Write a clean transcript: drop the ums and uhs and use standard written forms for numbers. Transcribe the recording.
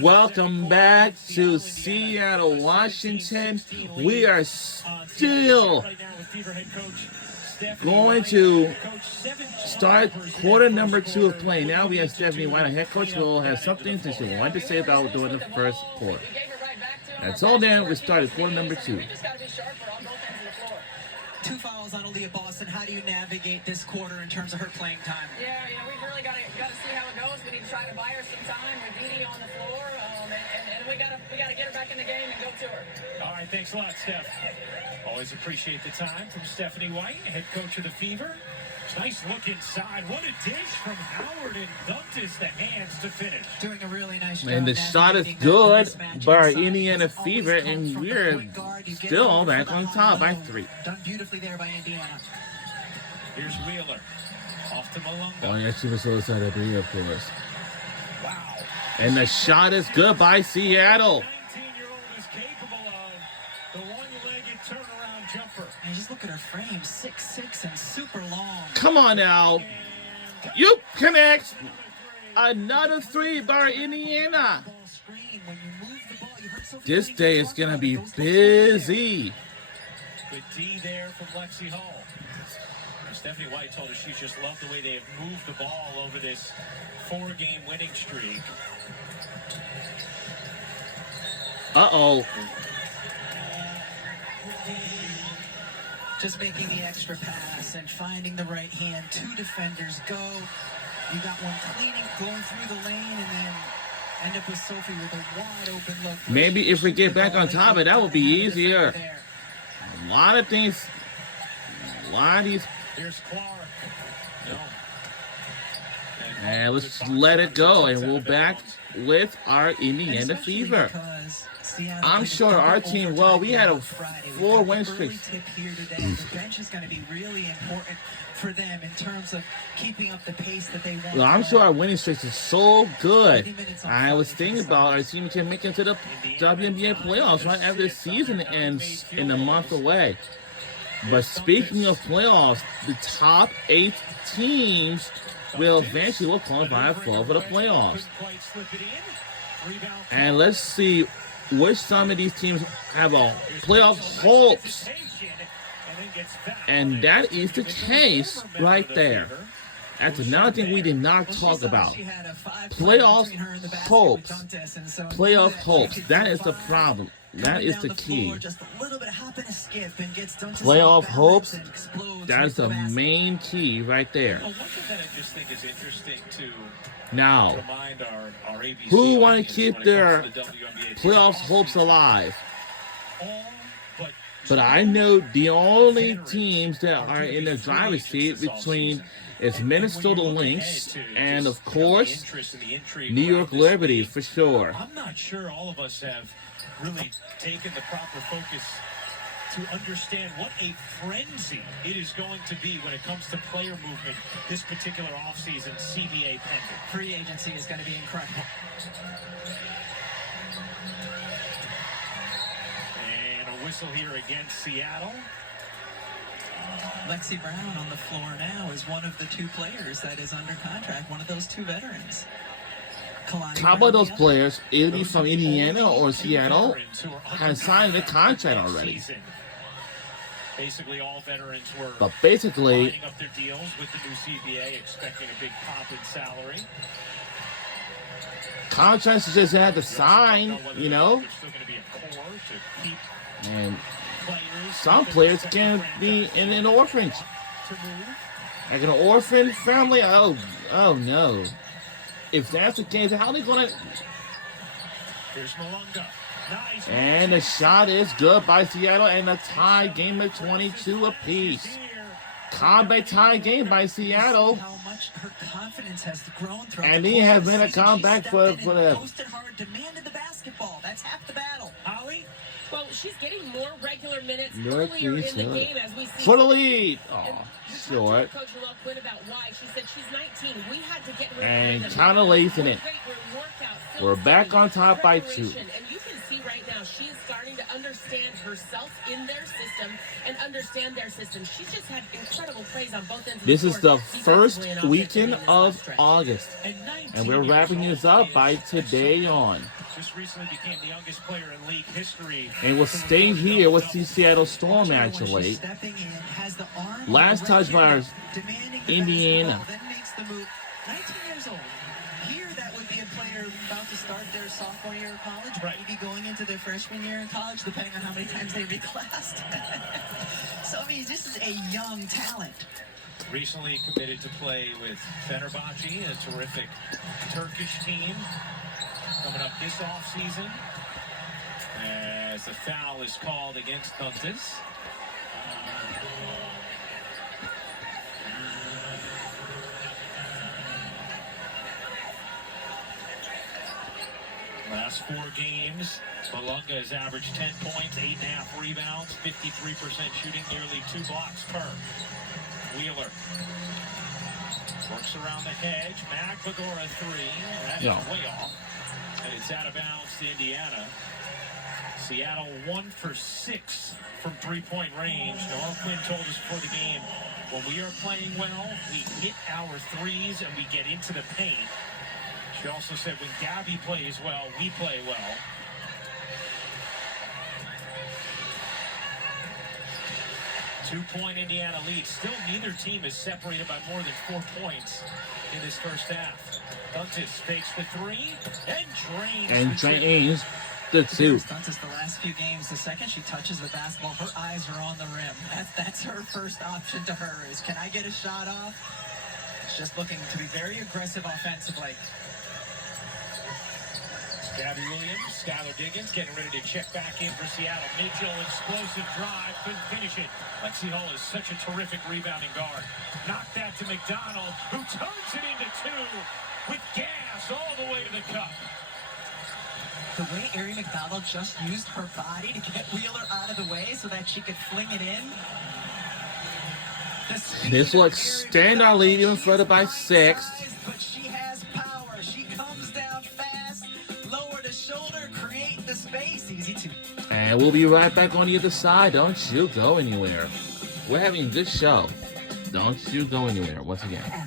Welcome back to Seattle, Washington. We are still going to start quarter number 2 of play. Now we have Stephanie White, our head coach, will have something that she wanted to say about doing the first quarter. Until then, we started quarter number 2. 2 fouls on Aaliyah Boston. How do you navigate this quarter in terms of her playing time? Yeah, we've really got to see how it goes. We need to try to buy her some time with Dee on the floor, and we got to get her back in the game and go to her. All right, thanks a lot, Steph. Always appreciate the time from Stephanie White, head coach of the Fever. Nice look inside. What a dish from Howard, and dunked is the hands to finish. Doing a really nice job. And the shot is good by our Indiana Fever, and we're still back on top by 3. Done beautifully there by Indiana. Here's Wheeler. Off to Malunga. Oh, yeah, she was so excited to be, of course. Wow. And the shot is good by Seattle. 19-year-old is capable of the one-legged turnaround jumper. And just look at her frame, 6'6" and super long. Come on now. You connect. Another 3 by Indiana. This day is going to be busy. Good D there from Lexi Hall. Stephanie White told us she just loved the way they have moved the ball over this 4-game winning streak. Uh-oh. Just making the extra pass and finding the right hand. 2 defenders go. You got one cleaning, going through the lane, and then end up with Sophie with a wide open look. Maybe if we get back on top of it, that would be easier. A lot of things. A lot of these. Here's Clark. No. And let's let it go, and we're back with our Indiana Fever. I'm sure our team, well, we had a 4-win streak. The bench is going to be really important for them in terms of keeping up the pace that they want. Well, I'm sure our winning streak is so good. I was thinking about our team can make it to the WNBA playoffs right after the season ends in a month away. But speaking of playoffs, the top 8 teams will eventually qualify for the playoffs. And let's see which some of these teams have a playoff hopes. And that is the case right there. That's another thing we did not talk about. Playoff hopes. Playoff hopes. That is the problem. That is the key. Playoff hopes. That's the main key right there. Now, who want to keep their playoff hopes alive? But I know the only teams that are in the driver's seat between is Minnesota Lynx and, of course, New York Liberty for sure. I'm not sure all of us have really taken the proper focus to understand what a frenzy it is going to be when it comes to player movement this particular offseason, CBA pending. Free agency is going to be incredible. And a whistle here against Seattle. Lexi Brown on the floor now is one of the 2 players that is under contract, one of those 2 veterans. How about those players, either from Indiana or Seattle, have signed a contract already? Basically, all veterans were lining up their deals with the new CBA, expecting a big pop in salary. Contracts just had to sign, you know. And some players can be in an orphanage. Like an orphan family? Oh no. If that's the case, how are they going to... And the shot is good by Seattle, and a tie game of 22 apiece. Combat tie game by Seattle. And he has been a comeback for the... That's half the battle. Holly? Well, she's getting more regular minutes earlier in the game as we see. For the lead. Oh, short. Coach Quinn about why. She said she's 19. We had to get rid of and kind of lacing it. We're back on top by 2. And you can see right now she's starting to understand her herself in their system and understand their system. She's just had incredible plays on both ends of This the is court, the defensively first and offensively weekend in this of last stretch. August, And 19 and we're years wrapping old, this up by and today on. just recently became the youngest player in league history. And we'll stay here with the Seattle Storm, actually. Stepping in, has the arm Last on the touch by our demanding the Indiana. basketball, then makes the move. 19 years old. Here, that would be a player about to start their sophomore year of college, Right. maybe going into their freshman year in college, depending on how many times they reclassed. So, I mean, this is a young talent. Recently committed to play with Fenerbahce, a terrific Turkish team. Coming up this offseason, as a foul is called against Kuntis. Last 4 games, Malunga has averaged 10 points, 8.5 rebounds, 53% shooting, nearly 2 blocks per. Wheeler works around the hedge. Magpagora 3. That is Yeah. way off. And it's out of bounds to Indiana. Seattle 1 for 6 from 3-point range. Noel Quinn told us before the game, when we are playing well, we hit our threes and we get into the paint. She also said when Gabby plays well, we play well. Two-point Indiana lead. Still, neither team is separated by more than 4 points in this first half. Kuntis fakes the 3 and drains. And the two. drains the 2. Stunts the last few games. The second she touches the basketball, her eyes are on the rim. That's her first option to her is, can I get a shot off? She's just looking to be very aggressive offensively. Gabby Williams, Skylar Diggins getting ready to check back in for Seattle. Mitchell, explosive drive, couldn't finish it. Lexi Hull is such a terrific rebounding guard. Knocked that to McDonald, who turns it into 2 with gas all the way to the cup. The way Ari McDonald just used her body to get Wheeler out of the way so that she could fling it in. This will extend our lead even further by 6. But she has power. She comes down fast, lower the shoulder, create the space. Easy to. And we'll be right back on the other side. Don't you go anywhere. We're having this show. Don't you go anywhere once again.